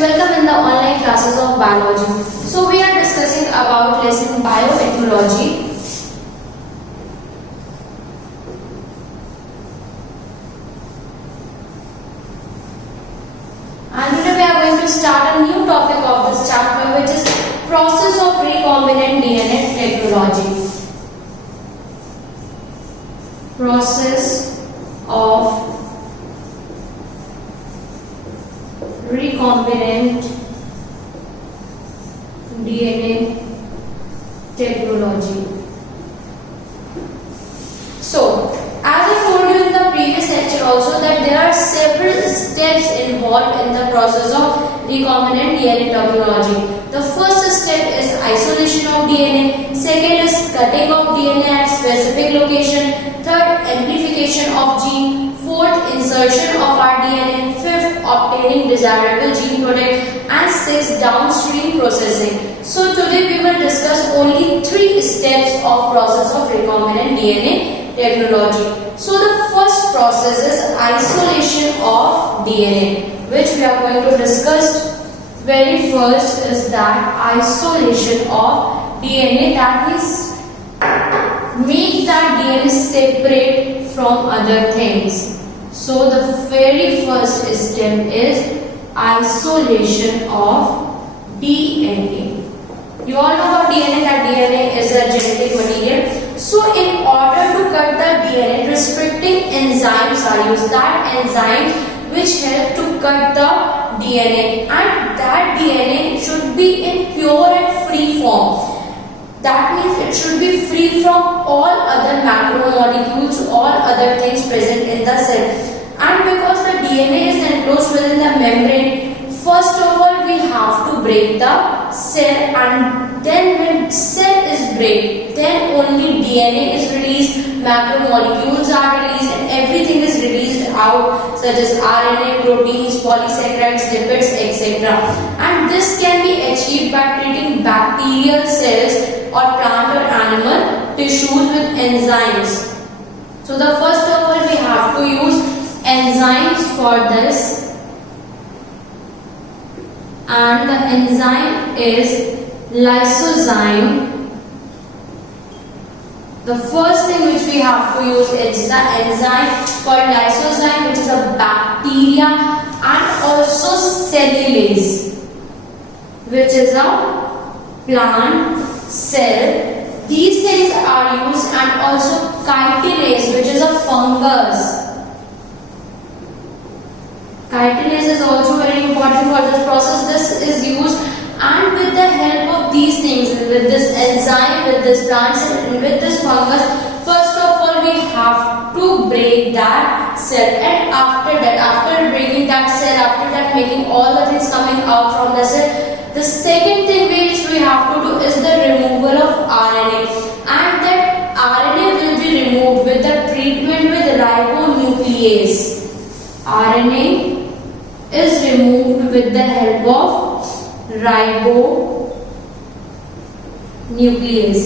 welcome in the online classes of biology. So we are discussing about lesson bioethnology. And today we are going to start a new topic of this chapter, which is process of recombinant DNA technology. Process of recombinant DNA technology. So, as I told you in the previous lecture also that there are several steps involved in the process of recombinant DNA technology. The first step is isolation of DNA, second is cutting of DNA at specific location, third amplification of gene, fourth insertion of rDNA, fifth obtaining desirable gene product, and sixth downstream processing. So today we will discuss only three steps of process of recombinant DNA technology. So the first process is isolation of DNA, which we are going to discuss. Very first is that isolation of DNA, that means make that DNA separate from other things. So the very first step is isolation of DNA. You all know about DNA, that DNA is a genetic material. So in order to cut the DNA, restricting enzymes are used. That enzymes which help to cut the DNA, and that DNA should be in pure and free form. That means it should be free from all other macromolecules, all other things present in the cell. And because the DNA is enclosed within the membrane, first of all we have to break the cell, and then when cell is break, then only DNA is released, macromolecules are released, and everything is released out, such as RNA, proteins, polysaccharides, lipids, etc. And this can be achieved by treating bacterial cells or plant or animal tissues with enzymes. So the first of all we have to use enzymes for this, and the enzyme is lysozyme. The first thing which we have to use is the enzyme called lysozyme, which is a bacteria, and also cellulase, which is a plant cell. These things are used, and also chitinase, which is a fungus. Chitinase is also very important for this process. This is used, and with the help of these things, with this enzyme, with this plant cell, and with this fungus, first of all we have to break that cell, and after breaking that cell, after that making all the things coming out from the cell, the second thing which we have to do is the removal of RNA, and that RNA will be removed with the treatment with ribonuclease. RNA is removed with the help of ribonuclease.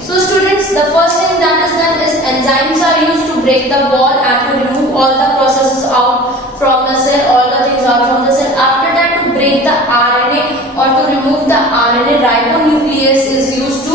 So students, the first thing that is done is enzymes are used to break the wall and to remove all the processes out from the cell, all the things out from the cell. After that, to break the RNA or to remove the RNA, ribonuclease is used to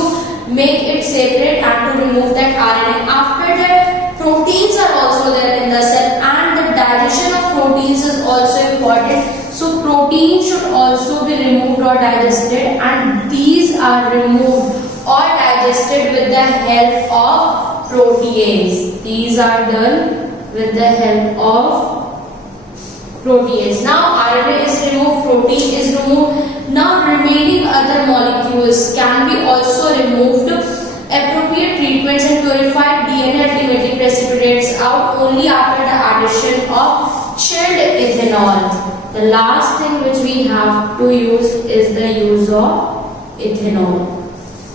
make it separate and to remove that RNA. After that, proteins are also there in the cell, and the digestion of proteins is also important. So proteins should also be removed or digested, and these are removed or digested with the help of protease. These are done with the help of protease. Now RNA is removed, protein is removed. Now remaining other molecules can be also removed. Appropriate treatments and purified DNA ultimately precipitates out only after the addition of chilled ethanol. The last thing which we have to use is the use of ethanol.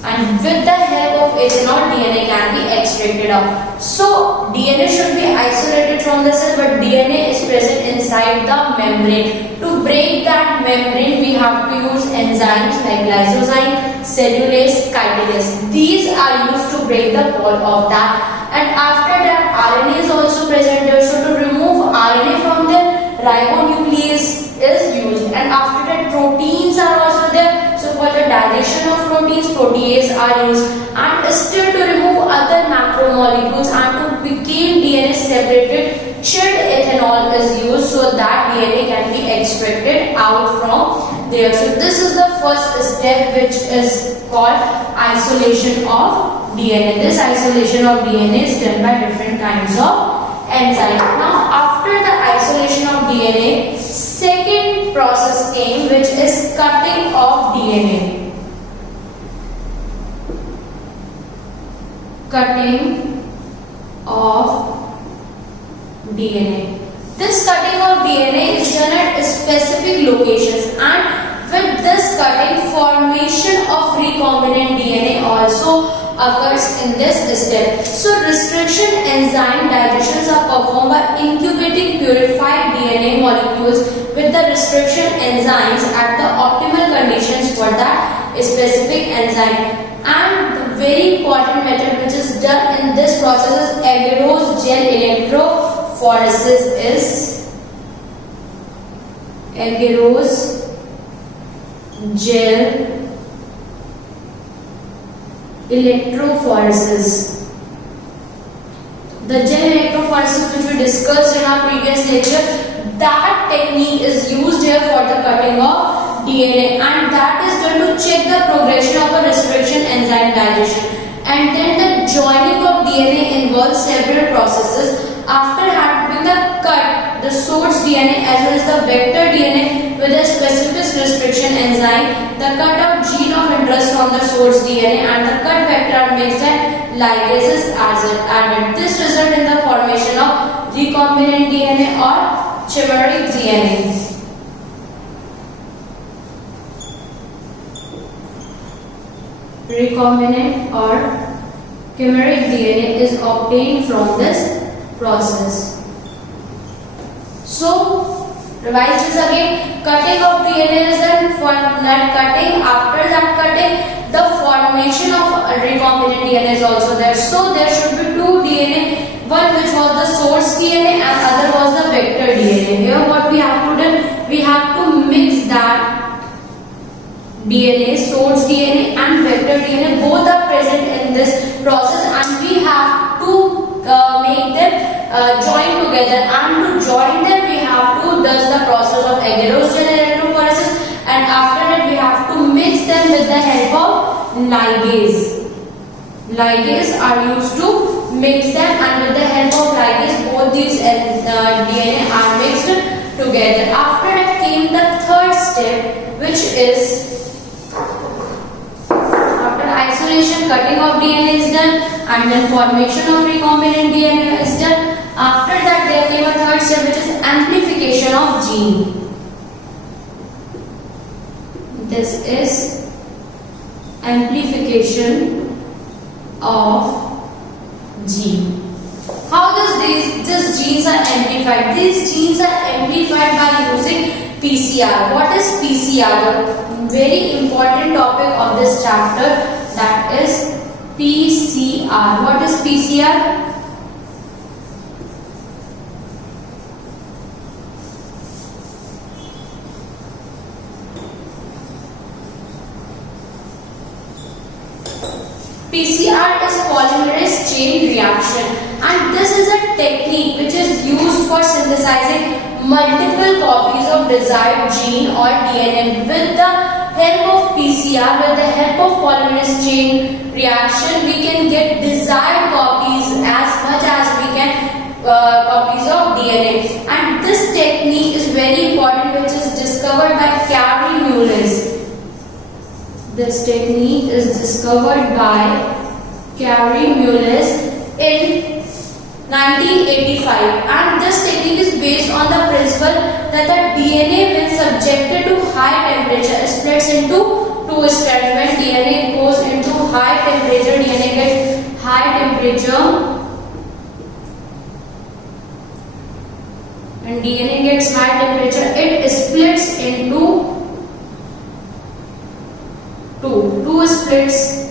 And with the help of ethanol, DNA can be extracted out. So DNA should be isolated from the cell, but DNA is present inside the membrane. To break that membrane, we have to use enzymes like lysozyme, cellulase, chitinase. These are used to break the wall of that. And after that, RNA is also present there. So to remove RNA from there, ribonuclease is used, and after that proteins are also there. So for the digestion of proteins, protease are used, and still to remove other macromolecules and to become DNA separated, chilled ethanol is used so that DNA can be extracted out from there. So this is the first step, which is called isolation of DNA. This isolation of DNA is done by different kinds of enzyme. Now after the isolation of DNA, second process came, which is cutting of DNA. Cutting of DNA. This cutting of DNA is done at specific locations, and with this cutting, formation of recombinant DNA also occurs in this step. So restriction enzyme digestions are performed by incubating purified DNA molecules with the restriction enzymes at the optimal conditions for that specific enzyme. And the very important method which is done in this process is agarose gel electrophoresis. Is agarose gel electrophoresis. The gel electrophoresis which we discussed in our previous lecture, that technique is used here for the cutting of DNA, and that is done to check the progression of a restriction enzyme digestion. And then the joining of DNA involves several processes. After having the cut, the source DNA as well as the vector DNA with a specific restriction enzyme, the cut of gene of interest from the source DNA and the cut vector are mixed and ligases are added. This results in the formation of recombinant DNA or chimeric DNA. Recombinant or chimeric DNA is obtained from this process. So revise this again. Cutting of DNA is done. For that cutting, after that cutting, the formation of recombinant DNA is also there. So there should be two DNA, one which was the source DNA and other was the vector DNA. Here what we have to do, we have to mix that DNA, source DNA and vector DNA, both are present in this process, and we have to make them join together, and to join them we have to does the process of agarose gel electrophoresis, and after that we have to mix them with the help of ligase. Ligase are used to mix them, and with the help of ligase both these DNA are mixed together. After that came the third step, which is isolation, cutting of DNA is done, and then formation of recombinant DNA is done. After that there came a third step, which is amplification of gene. This is amplification of gene. How does these genes are amplified? These genes are amplified by using PCR. What is PCR? The very important topic of this chapter, that is PCR. What is PCR? PCR is polymerase chain reaction, and this is a technique which is used for synthesizing multiple copies of desired gene or DNA. With the help of PCR, with the help of polymerase chain reaction, we can get desired copies as much as we can copies of DNA. And this technique is very important, which is discovered by Kary Mullis. This technique is discovered by Kary Mullis in 1985, and this technique is based on the principle that the DNA, when subjected to high temperature, splits into two strands. When DNA goes into high temperature, DNA gets high temperature. When DNA gets high temperature, it splits into two splits.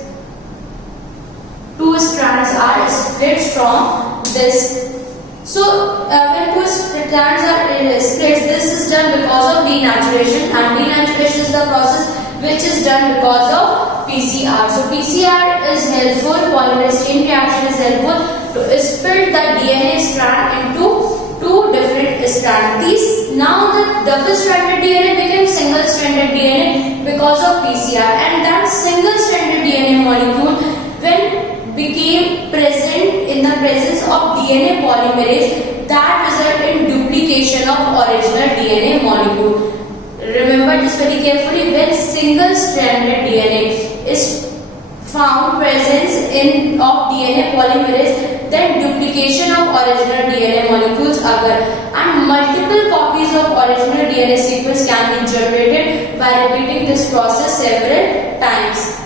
Two strands are split from this. So when two strands are split, denaturation, and denaturation is the process which is done because of PCR. So PCR is helpful, polymerase chain reaction is helpful to split the DNA strand into two different strands. Now the double-stranded DNA became single-stranded DNA because of PCR, and that single-stranded DNA molecule when became present in the presence of DNA polymerase, that result in duplication of original DNA molecule. Remember this very carefully. When single-stranded DNA is found presence of DNA polymerase, then duplication of original DNA molecules occur, and multiple copies of original DNA sequence can be generated by repeating this process several times.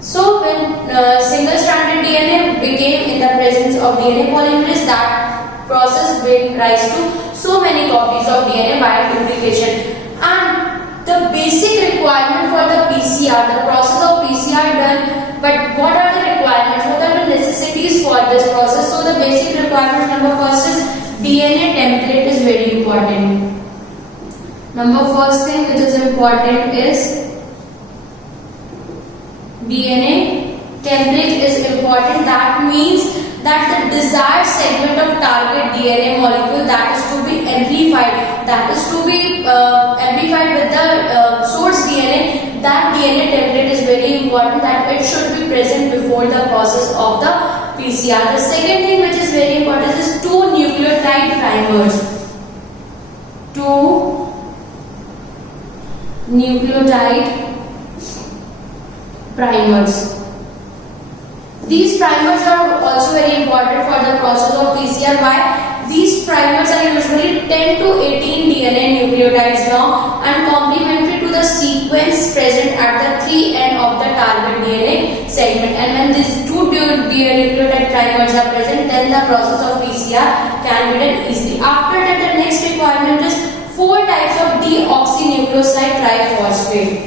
So when single-stranded DNA became in the presence of DNA polymerase, that process gave rise to so many copies of DNA by duplication. And the basic requirement for the PCR, the process of PCR done, but what are the requirements, what are the necessities for this process? So the basic requirement number first is DNA template is very important. Number first thing which is important is DNA template is important. That means that the desired segment of target DNA molecule that is to be amplified, that is to be amplified with the source DNA, that DNA template is very important, that it should be present before the process of the PCR. The second thing which is very important is two nucleotide primers. Two nucleotide primers. These primers are also very important for the process of PCR. Why? These primers are usually 10 to 18 DNA nucleotides long and complementary to the sequence present at the 3 end of the target DNA segment. And when these two DNA nucleotide primers are present, then the process of PCR can be done easily. After that, the next requirement is 4 types of deoxynucleoside triphosphate.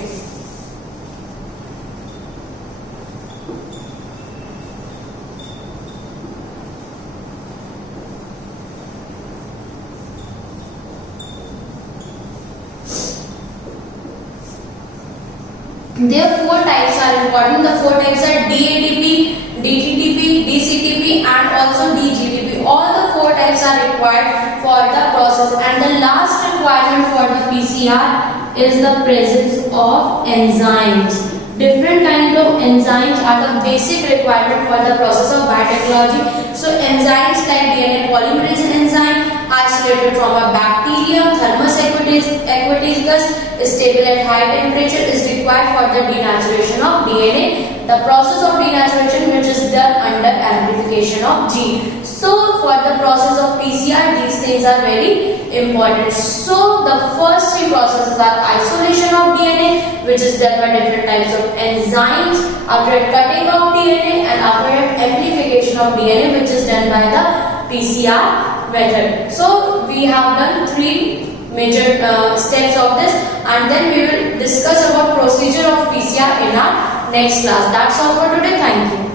There 4 types are important. The 4 types are DATP, DTTP, DCTP and also DGTP. All the 4 types are required for the process, and the last requirement for the PCR is the presence of enzymes. Different kinds of enzymes are the basic requirement for the process of biotechnology. So enzymes like DNA polymerase enzyme, isolated from a bacterium, Thermus aquaticus, stable at high temperature, is required for the denaturation of DNA. The process of denaturation which is done under amplification of gene. So for the process of PCR, these things are very important. So the first 3 processes are isolation of DNA, which is done by different types of enzymes, after cutting of DNA, and after amplification of DNA, which is done by the PCR method. So we have done 3 major steps of this, and then we will discuss about procedure of PCR in our next class. That's all for today. Thank you.